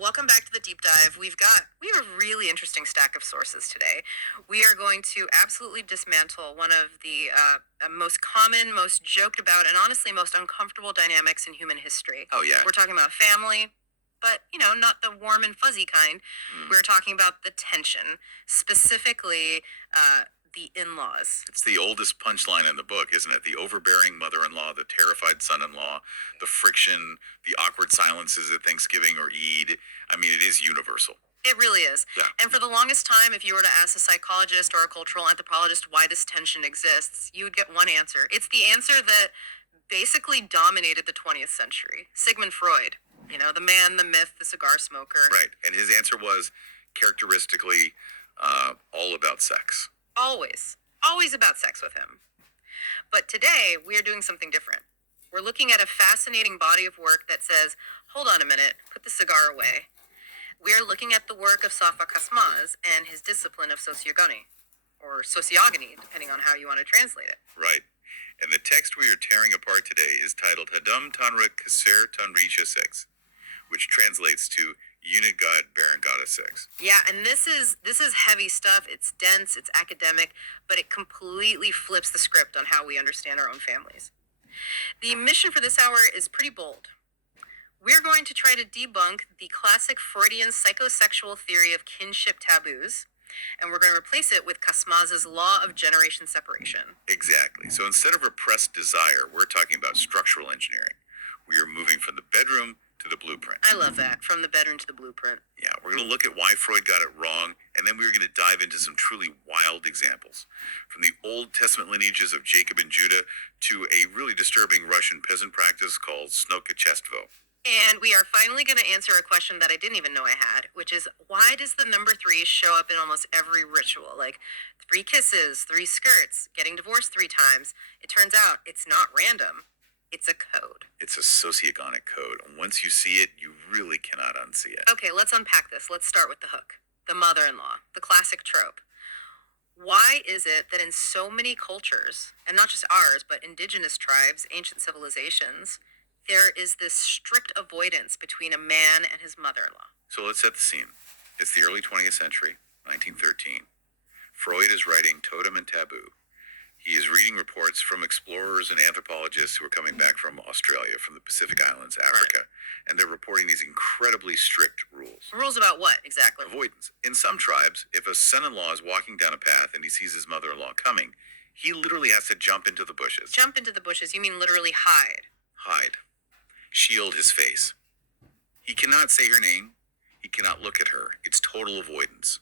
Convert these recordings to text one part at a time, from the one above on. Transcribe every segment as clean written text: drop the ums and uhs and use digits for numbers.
Welcome back to the deep dive. We have a really interesting stack of sources today. We are going to absolutely dismantle one of the most common, most joked about, and honestly most uncomfortable dynamics in human history. Oh yeah. We're talking about family, but not the warm and fuzzy kind. We're talking about the tension, specifically the in-laws. It's the oldest punchline in the book, isn't it? The overbearing mother-in-law, the terrified son-in-law, the friction, the awkward silences at Thanksgiving or Eid. I mean, it is universal. It really is. Yeah. And for the longest time, if you were to ask a psychologist or a cultural anthropologist why this tension exists, you would get one answer. It's the answer that basically dominated the 20th century. Sigmund Freud, the man, the myth, the cigar smoker. Right. And his answer was characteristically all about sex. Always about sex with him. But today, we are doing something different. We're looking at a fascinating body of work that says, hold on a minute, put the cigar away. We are looking at the work of Safa Kaçmaz and his discipline of sociogony, or sociogony, depending on how you want to translate it. Right. And the text we are tearing apart today is titled Hadam Tanra Kaser Tanrisha 6, which translates to Eunuch God, Barren Goddess 6. Yeah, and this is heavy stuff. It's dense, it's academic, but it completely flips the script on how we understand our own families. The mission for this hour is pretty bold. We're going to try to debunk the classic Freudian psychosexual theory of kinship taboos, and we're going to replace it with Kaçmaz's law of generation separation. Exactly. So instead of repressed desire, we're talking about structural engineering. We are moving from the bedroom to the blueprint. I love that. From the bedroom to the blueprint. Yeah, we're going to look at why Freud got it wrong, and then we're going to dive into some truly wild examples. From the Old Testament lineages of Jacob and Judah to a really disturbing Russian peasant practice called snokachstvo. And we are finally going to answer a question that I didn't even know I had, which is, why does the number 3 show up in almost every ritual? Like 3 kisses, 3 skirts, getting divorced 3 times. It turns out it's not random. It's a code. It's a sociogonic code. And once you see it, you really cannot unsee it. Okay, let's unpack this. Let's start with the hook. The mother-in-law, the classic trope. Why is it that in so many cultures, and not just ours, but indigenous tribes, ancient civilizations, there is this strict avoidance between a man and his mother-in-law? So let's set the scene. It's the early 20th century, 1913. Freud is writing Totem and Taboo. He is reading reports from explorers and anthropologists who are coming back from Australia, from the Pacific Islands, Africa, and they're reporting these incredibly strict rules. Rules about what, exactly? Avoidance. In some tribes, if a son-in-law is walking down a path and he sees his mother-in-law coming, he literally has to jump into the bushes. Jump into the bushes? You mean literally hide? Hide. Shield his face. He cannot say her name. He cannot look at her. It's total avoidance.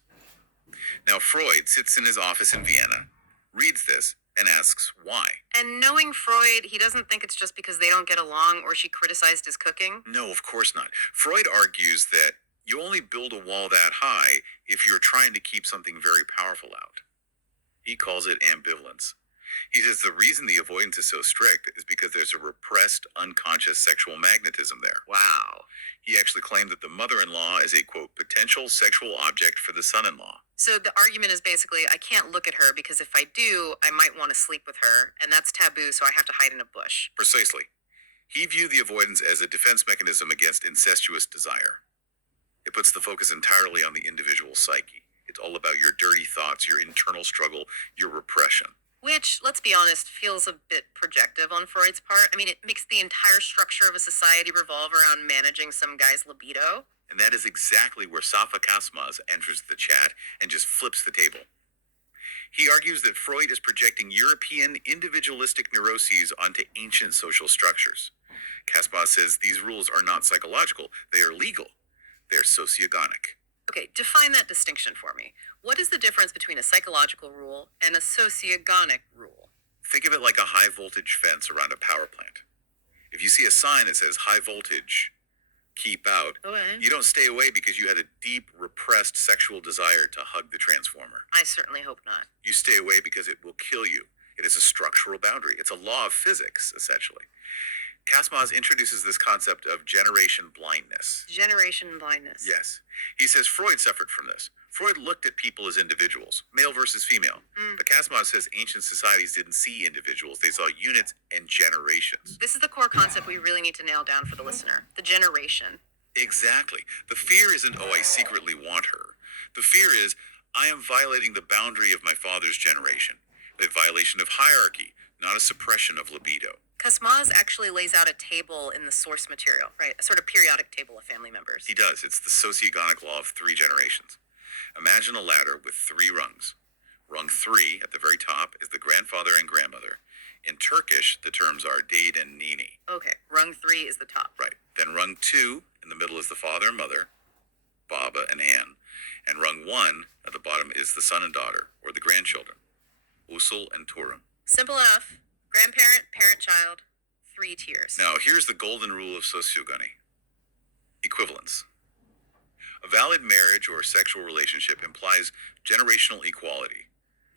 Now, Freud sits in his office in Vienna, reads this, and asks why. And knowing Freud, he doesn't think it's just because they don't get along or she criticized his cooking? No, of course not. Freud argues that you only build a wall that high if you're trying to keep something very powerful out. He calls it ambivalence. He says the reason the avoidance is so strict is because there's a repressed, unconscious sexual magnetism there. Wow. He actually claimed that the mother-in-law is a, quote, potential sexual object for the son-in-law. So the argument is basically, I can't look at her because if I do, I might want to sleep with her, and that's taboo, so I have to hide in a bush. Precisely. He viewed the avoidance as a defense mechanism against incestuous desire. It puts the focus entirely on the individual psyche. It's all about your dirty thoughts, your internal struggle, your repression. Which, let's be honest, feels a bit projective on Freud's part. I mean, it makes the entire structure of a society revolve around managing some guy's libido. And that is exactly where Safa Kaçmaz enters the chat and just flips the table. He argues that Freud is projecting European individualistic neuroses onto ancient social structures. Kaçmaz says these rules are not psychological, they are legal. They're sociogonic. Okay, define that distinction for me. What is the difference between a psychological rule and a sociogonic rule? Think of it like a high voltage fence around a power plant. If you see a sign that says high voltage, keep out, you don't stay away because you had a deep, repressed sexual desire to hug the transformer. I certainly hope not. You stay away because it will kill you. It is a structural boundary. It's a law of physics, essentially. Kaçmaz introduces this concept of generation blindness. Generation blindness. Yes. He says Freud suffered from this. Freud looked at people as individuals, male versus female. But Kaçmaz says ancient societies didn't see individuals. They saw units and generations. This is the core concept we really need to nail down for the listener. The generation. Exactly. The fear isn't, oh, I secretly want her. The fear is, I am violating the boundary of my father's generation. A violation of hierarchy, not a suppression of libido. Kaçmaz actually lays out a table in the source material, right? A sort of periodic table of family members. He does. It's the sociogonic law of 3 generations. Imagine a ladder with 3 rungs. Rung 3 at the very top is the grandfather and grandmother. In Turkish, the terms are dade and nini. Okay, rung 3 is the top. Right. Then rung 2 in the middle is the father and mother, Baba and Ann. And rung 1 at the bottom is the son and daughter, or the grandchildren, Usul and Torun. Simple enough. Grandparent, parent, child, 3 tiers. Now, here's the golden rule of sociogony. Equivalence. A valid marriage or sexual relationship implies generational equality.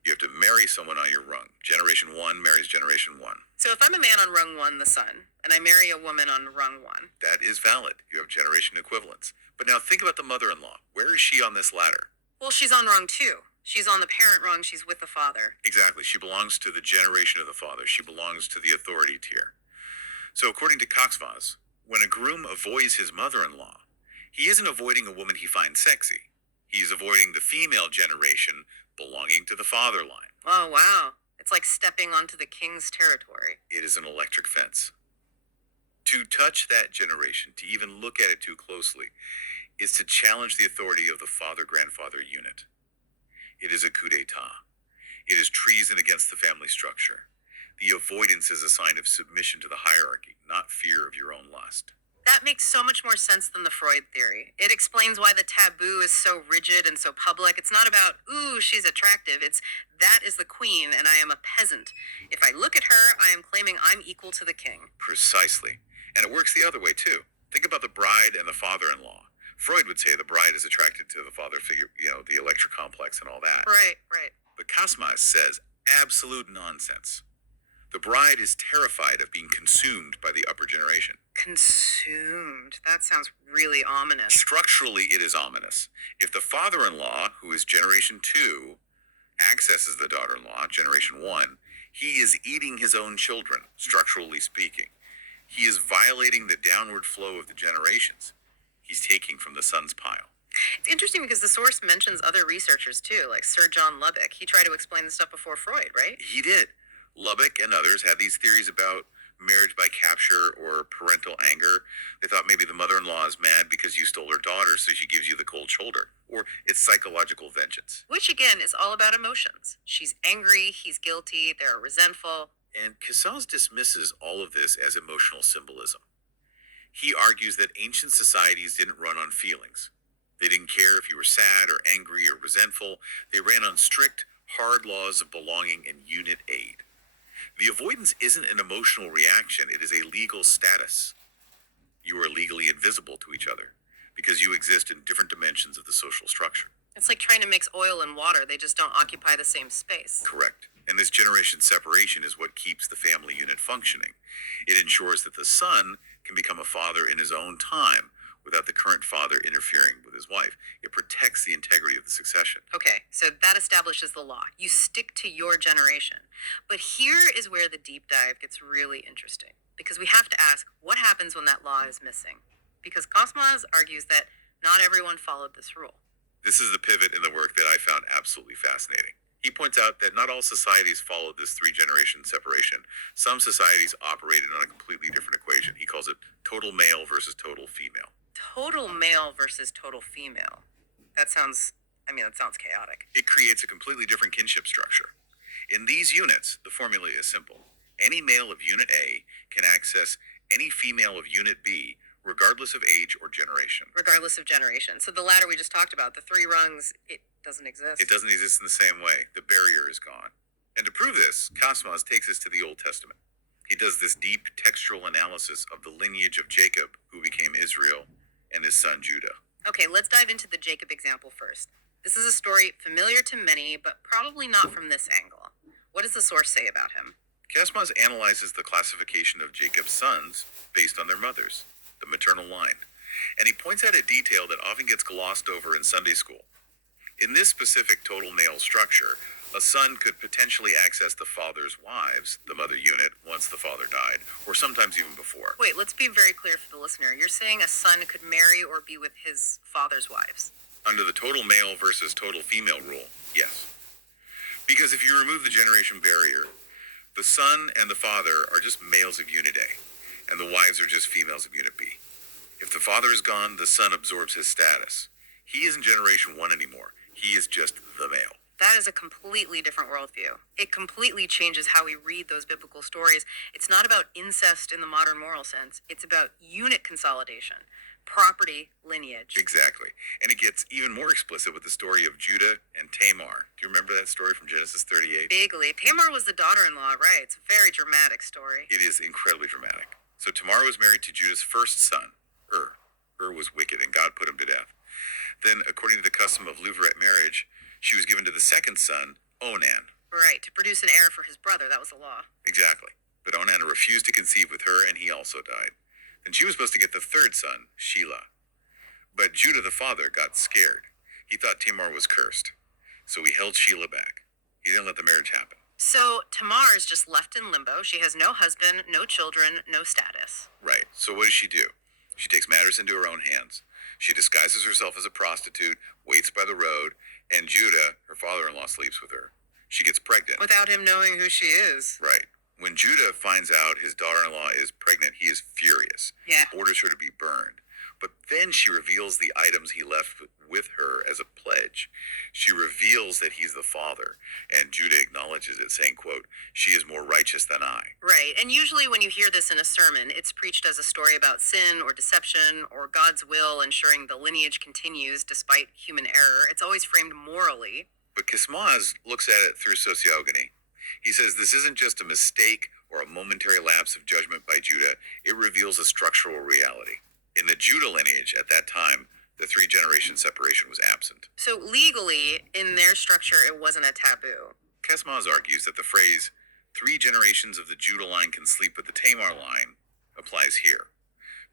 You have to marry someone on your rung. Generation 1 marries generation 1. So if I'm a man on rung 1, the son, and I marry a woman on rung 1. That is valid. You have generation equivalence. But now think about the mother-in-law. Where is she on this ladder? Well, she's on rung 2. She's on the parent rung. She's with the father. Exactly. She belongs to the generation of the father. She belongs to the authority tier. So according to Kaçmaz, when a groom avoids his mother-in-law, he isn't avoiding a woman he finds sexy. He's avoiding the female generation belonging to the father line. Oh, wow. It's like stepping onto the king's territory. It is an electric fence. To touch that generation, to even look at it too closely, is to challenge the authority of the father-grandfather unit. It is a coup d'etat. It is treason against the family structure. The avoidance is a sign of submission to the hierarchy, not fear of your own lust. That makes so much more sense than the Freud theory. It explains why the taboo is so rigid and so public. It's not about, ooh, she's attractive. It's, that is the queen and I am a peasant. If I look at her, I am claiming I'm equal to the king. Precisely. And it works the other way, too. Think about the bride and the father-in-law. Freud would say the bride is attracted to the father figure, the electric complex and all that. Right, right. But Kaçmaz says absolute nonsense. The bride is terrified of being consumed by the upper generation. Consumed. That sounds really ominous. Structurally, it is ominous. If the father-in-law, who is generation 2, accesses the daughter-in-law, generation 1, he is eating his own children, structurally speaking. He is violating the downward flow of the generations. He's taking from the son's pile. It's interesting because the source mentions other researchers too, like Sir John Lubbock. He tried to explain this stuff before Freud, right? He did. Lubbock and others had these theories about marriage by capture or parental anger. They thought maybe the mother-in-law is mad because you stole her daughter, so she gives you the cold shoulder. Or it's psychological vengeance. Which again is all about emotions. She's angry, he's guilty, they're resentful. And Kaçmaz dismisses all of this as emotional symbolism. He argues that ancient societies didn't run on feelings. They didn't care if you were sad or angry or resentful. They ran on strict, hard laws of belonging and unit aid. The avoidance isn't an emotional reaction, it is a legal status. You are legally invisible to each other because you exist in different dimensions of the social structure. It's like trying to mix oil and water. They just don't occupy the same space. Correct. And this generation separation is what keeps the family unit functioning. It ensures that the son can become a father in his own time without the current father interfering with his wife. It protects the integrity of the succession. Okay, so that establishes the law. You stick to your generation. But here is where the deep dive gets really interesting. Because we have to ask, what happens when that law is missing? Because Kaçmaz argues that not everyone followed this rule. This is the pivot in the work that I found absolutely fascinating. He points out that not all societies followed this 3-generation separation. Some societies operated on a completely different equation. He calls it total male versus total female. Total male versus total female. That sounds chaotic. It creates a completely different kinship structure. In these units, the formula is simple. Any male of Unit A can access any female of Unit B, regardless of age or generation. Regardless of generation. So the ladder we just talked about, the 3 rungs, it doesn't exist. It doesn't exist in the same way. The barrier is gone. And to prove this, Kaçmaz takes us to the Old Testament. He does this deep textual analysis of the lineage of Jacob, who became Israel, and his son Judah. Okay, let's dive into the Jacob example first. This is a story familiar to many, but probably not from this angle. What does the source say about him? Kaçmaz analyzes the classification of Jacob's sons based on their mothers, the maternal line. And he points out a detail that often gets glossed over in Sunday school. In this specific total male structure, A son could potentially access the father's wives, the mother unit, once the father died, or sometimes even before. Wait, let's be very clear for the listener. You're saying a son could marry or be with his father's wives? Under the total male versus total female rule, yes. Because if you remove the generation barrier, the son and the father are just males of unit A, and the wives are just females of unit B. If the father is gone, the son absorbs his status. He isn't generation 1 anymore. He is just the male. That is a completely different worldview. It completely changes how we read those biblical stories. It's not about incest in the modern moral sense. It's about unit consolidation, property, lineage. Exactly. And it gets even more explicit with the story of Judah and Tamar. Do you remember that story from Genesis 38? Bigly. Tamar was the daughter-in-law, right? It's a very dramatic story. It is incredibly dramatic. So Tamar was married to Judah's first son, Ur. Ur was wicked, and God put him to death. Then, according to the custom of levirate marriage, she was given to the second son, Onan. Right, to produce an heir for his brother. That was the law. Exactly. But Onan refused to conceive with her, and he also died. Then she was supposed to get the third son, Shelah. But Judah the father got scared. He thought Tamar was cursed. So he held Shelah back. He didn't let the marriage happen. So Tamar is just left in limbo. She has no husband, no children, no status. Right. So what does she do? She takes matters into her own hands. She disguises herself as a prostitute, waits by the road, and Judah, her father-in-law, sleeps with her. She gets pregnant. Without him knowing who she is. Right. When Judah finds out his daughter-in-law is pregnant, he is furious. Yeah. He orders her to be burned. But then she reveals the items he left with her as a pledge. She reveals that he's the father, and Judah acknowledges it, saying, quote, "She is more righteous than I." Right, and usually when you hear this in a sermon, it's preached as a story about sin or deception or God's will ensuring the lineage continues despite human error. It's always framed morally. But Kaçmaz looks at it through sociogony. He says this isn't just a mistake or a momentary lapse of judgment by Judah. It reveals a structural reality. In the Judah lineage at that time, the 3-generation separation was absent. So legally, in their structure, it wasn't a taboo. Kaçmaz argues that the phrase, 3 generations of the Judah line can sleep with the Tamar line, applies here.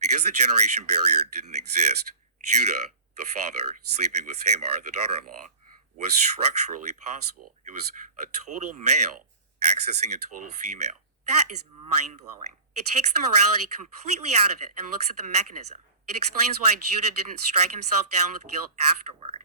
Because the generation barrier didn't exist, Judah, the father, sleeping with Tamar, the daughter-in-law, was structurally possible. It was a total male accessing a total female. That is mind-blowing. It takes the morality completely out of it and looks at the mechanism. It explains why Judah didn't strike himself down with guilt afterward.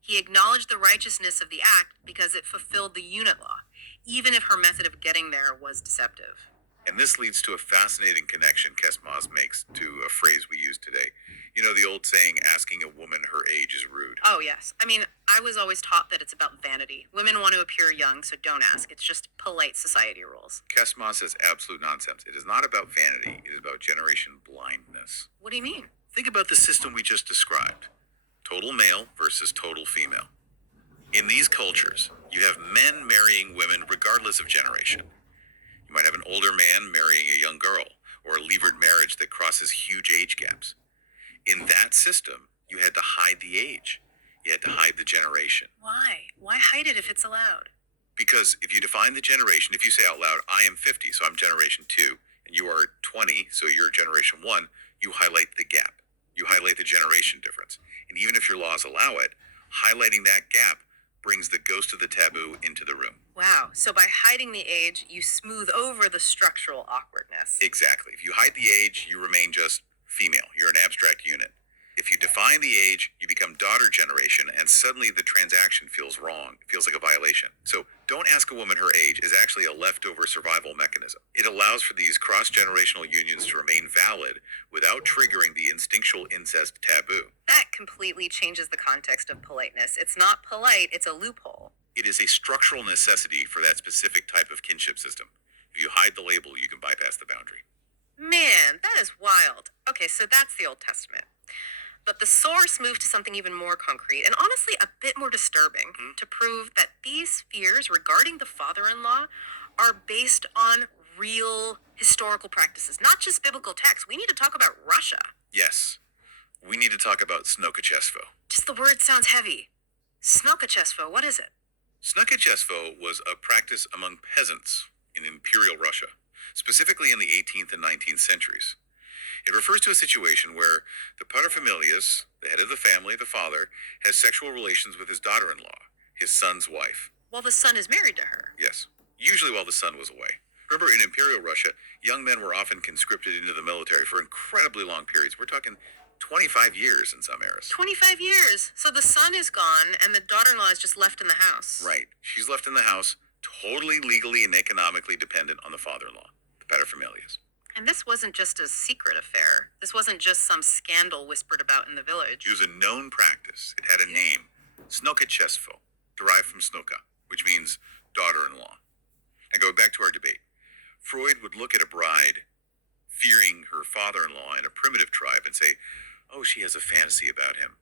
He acknowledged the righteousness of the act because it fulfilled the unit law, even if her method of getting there was deceptive. And this leads to a fascinating connection Kaçmaz makes to a phrase we use today. You know the old saying, asking a woman her age is rude. Oh, yes. I mean, I was always taught that it's about vanity. Women want to appear young, so don't ask. It's just polite society rules. Kaçmaz says absolute nonsense. It is not about vanity. It is about generation blindness. What do you mean? Think about the system we just described. Total male versus total female. In these cultures, you have men marrying women regardless of generation. You might have an older man marrying a young girl, or a levered marriage that crosses huge age gaps. In that system, you had to hide the age. You had to hide the generation. Why? Why hide it if it's allowed? Because if you define the generation, if you say out loud, I am 50, so I'm generation 2, and you are 20, so you're generation 1, you highlight the gap. You highlight the generation difference. And even if your laws allow it, highlighting that gap brings the ghost of the taboo into the room. Wow. So by hiding the age, you smooth over the structural awkwardness. Exactly. If you hide the age, you remain just female. You're an abstract unit. If you define the age, you become daughter generation, and suddenly the transaction feels wrong. It feels like a violation. So don't ask a woman her age is actually a leftover survival mechanism. It allows for these cross-generational unions to remain valid without triggering the instinctual incest taboo. That completely changes the context of politeness. It's not polite, it's a loophole. It is a structural necessity for that specific type of kinship system. If you hide the label, you can bypass the boundary. Man, that is wild. Okay, so that's the Old Testament. But the source moved to something even more concrete, and honestly a bit more disturbing, to prove that these fears regarding the father-in-law are based on real historical practices, not just biblical texts. We need to talk about Russia. Yes, we need to talk about snokachestwo. Just the word sounds heavy. Snokachestwo, what is it? Snokachestwo was a practice among peasants in Imperial Russia, specifically in the 18th and 19th centuries. It refers to a situation where the paterfamilias, the head of the family, the father, has sexual relations with his daughter-in-law, his son's wife. while the son is married to her. Yes, usually while the son was away. Remember, in Imperial Russia, young men were often conscripted into the military for incredibly long periods. We're talking 25 years in some eras. 25 years. So the son is gone, and the daughter-in-law is just left in the house. Right. She's left in the house, totally legally and economically dependent on the father-in-law, the paterfamilias. And this wasn't just a secret affair. This wasn't just some scandal whispered about in the village. It was a known practice. It had a name, Snokachestwo, derived from snoka, which means daughter-in-law. Now, going back to our debate, Freud would look at a bride fearing her father-in-law in a primitive tribe and say, oh, she has a fantasy about him.